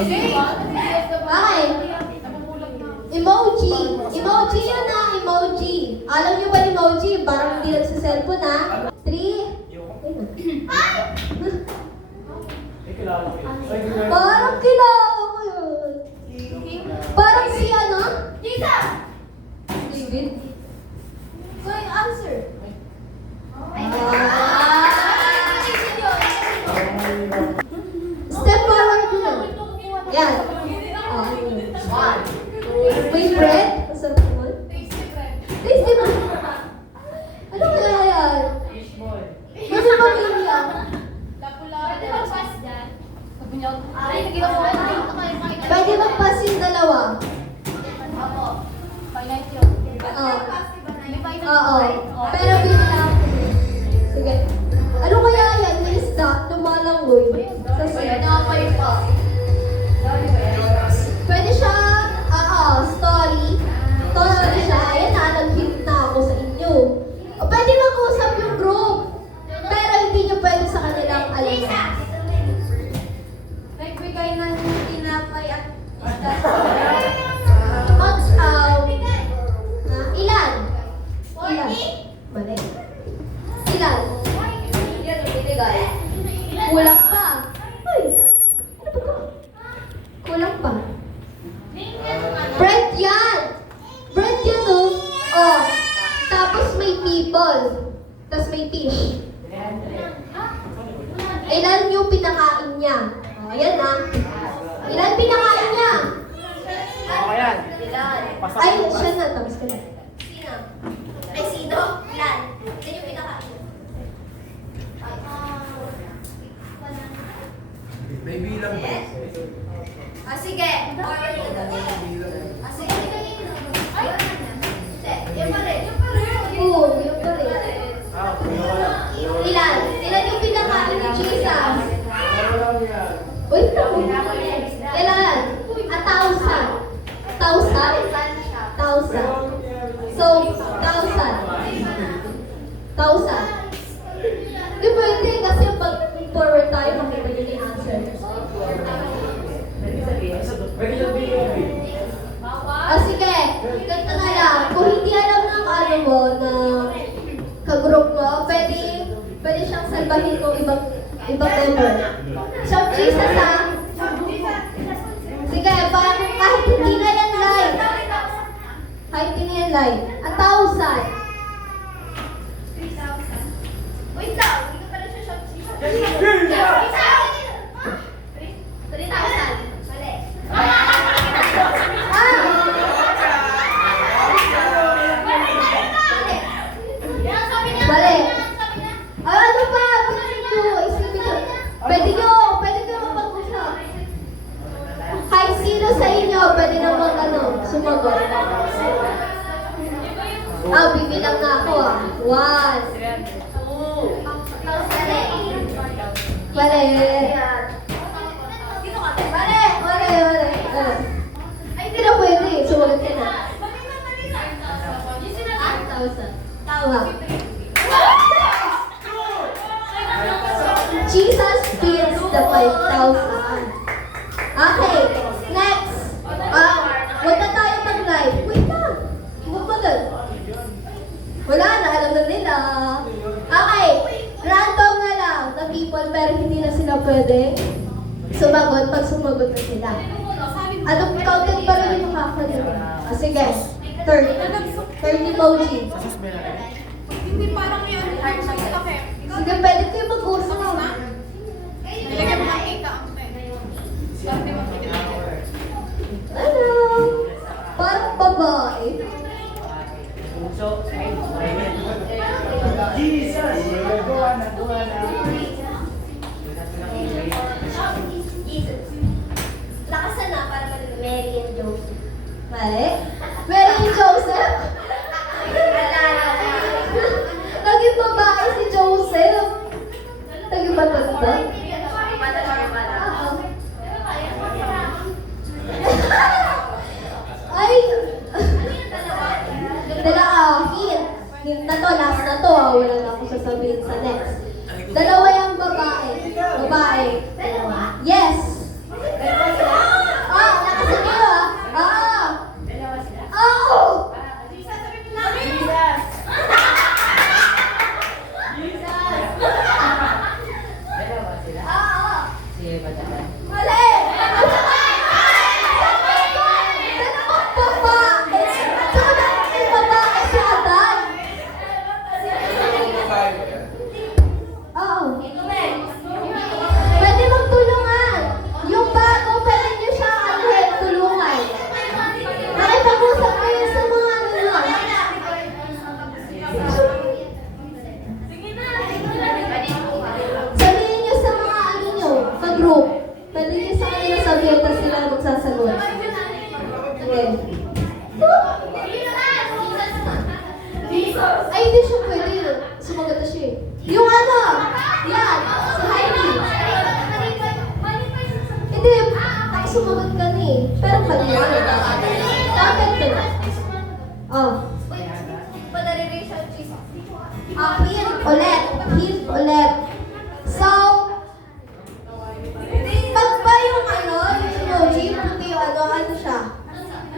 Okay. Emoji. Emoji yun na, emoji. Alam niyo ba emoji? Parang hindi lang sa cellphone ha. 3. Parang kilala ko yun. Parang si ano? David. So yung answer. Step forward mo. Yan. May bread? Masarap naman. Tasty bread. Ano kaya yan? Nasa pamilya. Pwede magpas yung dalawa. Oo. Pero bilang. Sige. Ano kaya yan? May isda. Lumalangoy. Sa sinapay pa. Pwede siya, story. Story siya. Ayan na, nag-hint na ako sa inyo. O pwede mag-usap yung group. Pero hindi nyo pwede sa kanilang alam. Nagbigay ng tinapay at isda. Ilan? Ilan? Mali. Ilan? Kulang pa. Ay, ano ba ito? Kulang pa. Bread yan! Bread yan oh. Oh. Tapos may people. Tapos may fish. Ilan yung pinakain niya? Oh, yan na. Ilan pinakain niya? Ayan. Ay, siya na. Tapos ka na. Sino? Ay, sino? Ilan? Yan yung pinakain. May bilang ba? Sige. Sige. Ay! Yung pa rin. Oo, yung pa rin. Ilan? Ilan yung pinakain ni Jesus? Wait lang. Ilan? 1,000. 1,000? 1,000. So, 1,000. Di pwede kasi pag forward tayo, makita nyo yung answer. Sige. Ganito na lang. Kung hindi alam ng ano mo, na ka-group mo, pwede siyang salbahin mo ibang member. Shout Jesus ha. Sige, parang kahit hindi na yan live. Kahit hindi yan live. 1,000. Wait lang. Hindi ko pala siya shot. 3,000. Mali. Mali. Ano ba? Pwede nyo mapag-usap. Kahit sino sa inyo, pwede naman sumagot. Bibilang na ako 1. Mali. Mali. Ay, hindi na pwede. Sumagot ka na. 1,000. Tawa. Jesus feeds the 5,000. Okay, next. Huwag na tayo mag-live. Wait lang. Huwag magal. Wala na, alam na nila. Okay, random na lang na people pero hindi na sila pwede sumagot pag sumagot na sila. Anong counted pa rin yung makakalimutan? Sige, third emoji. Hindi parang yan. Sige, pwede kayo mag-usap. Nilagyan mo ng kita ang Ano? Parang babae. Jesus! Gawa na. Jesus. Lakasan na para Mary and Joseph. Mali? Mary and Joseph? Naging babae si Joseph. Naging matanda. Ay! Hint na to, last na to. Wala na akong sasabihin sa next. Dalawa yung babae. Babae. Yes! Sige, tapos sila magsasagot. Sige. Ay, hindi siya pwede. Sumagot na siya eh. Yung ano? Yan. Si Heidi. Hindi. Sumagot ka na eh. Pero mali yan. Bakit ka na? Oh. Hint ulit. Hint ulit. So, pag ba yung ano, yung emoji, puti yung ano siya?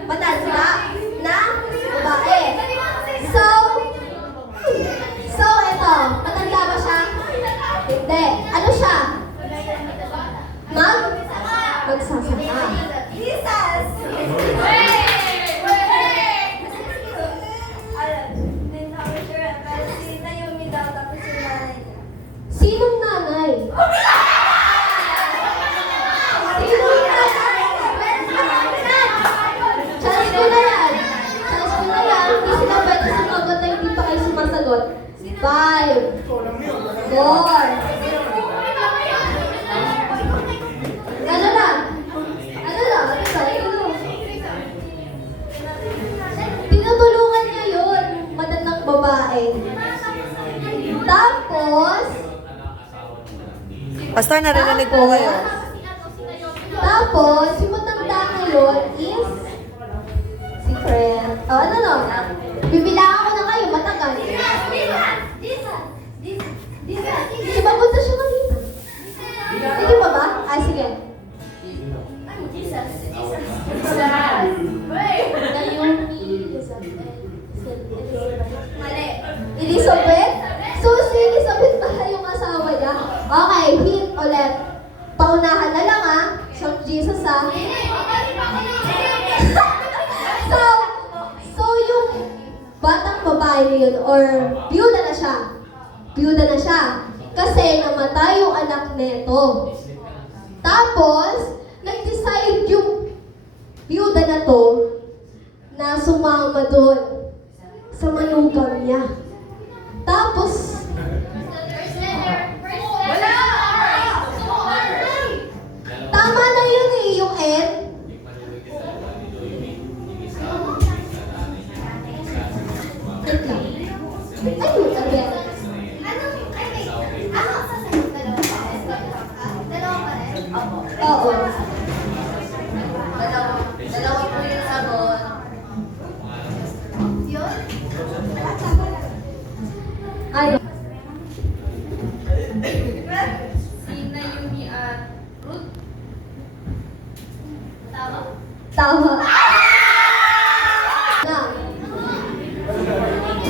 Matanda na babae. So, eto, matanda ba siya? Hindi. Ano siya? Magsasaka. Sinong nanay? Sinong nanay? Chance ko na yan. Chance ko na yan. Hindi sila pwede sumagot na hindi pa kayo sumasagot. 5, 4, ano na? Tinutulungan niya yun, matandang babae. Tapos, Pastor, narinig po kayo. Tapos, yung matanda ngayon is secret. O, ano no? Bibilangan ko na kayo, matagal. Di ba punta siya kanina? Hindi pa ba? Ah, sige. Elizabeth? So, si Elizabeth pala yung asawa niya. Okay, hint ulit. Paunahan na lang ah. Shout Jesus ah. So yung batang babae na yun, or byuda na siya. Byuda na siya. Kasi namatay yung anak nito. Tapos, nag-decide yung byuda na to na sumama doon sa manugang niya. Tapos, tama na yun eh, yung N. Wait lang. Ayun, again. Oo. Dalawa po yung sagot. Ayun. Sina Yumi at Ruth? Tama? Tama. Na.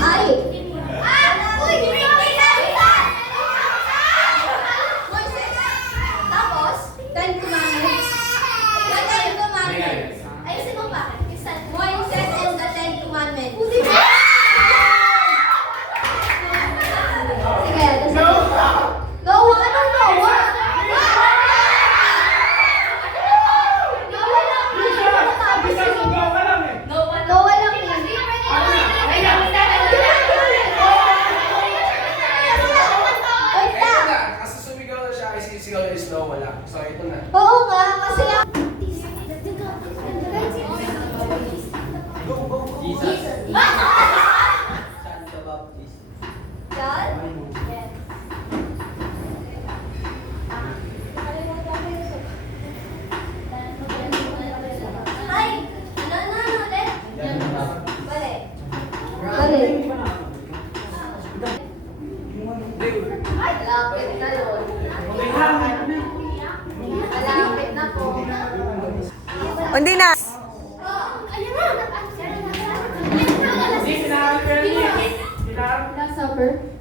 Ay. Uy! Tapos? 10 commandments. The Ten Commandments. Ayusin mo pa. Moises and the Ten Commandments. Sige, Noah, ano Noah? Noah lang eh. Wait lang. Kasi sumigaw na siya, ay sisigaw na is no, wala. So ito na. Oo nga, kasi Ay! Ano ulit? Balik. Balik. Malapit na yun. Malapit na po. Hindi na. Ayun na! Last supper.